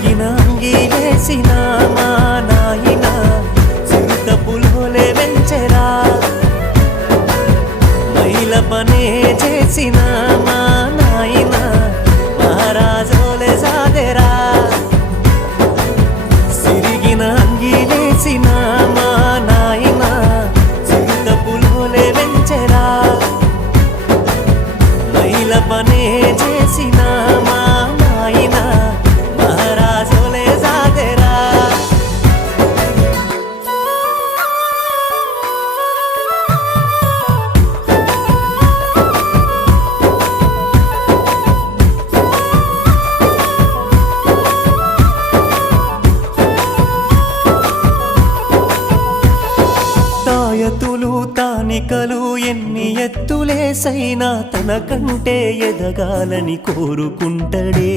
సిరిగిన అంగీలేసిన మా నాయన చిరుత పులోలే వెంచెరా మైల పనే చేసిన మా నాయన మహారాజోలే సాదెరా సిరిగిన అంగీలేసిన మా నాయన చిరుత పులోలే వెంచెరా మైల పనే చేసిన మా నాయన మహారాజోలే సాదెరా తాయతులు తానికలు ఎన్ని ఎత్తులేసైనా తనకంటే ఎదగాలని కోరుకుంటడే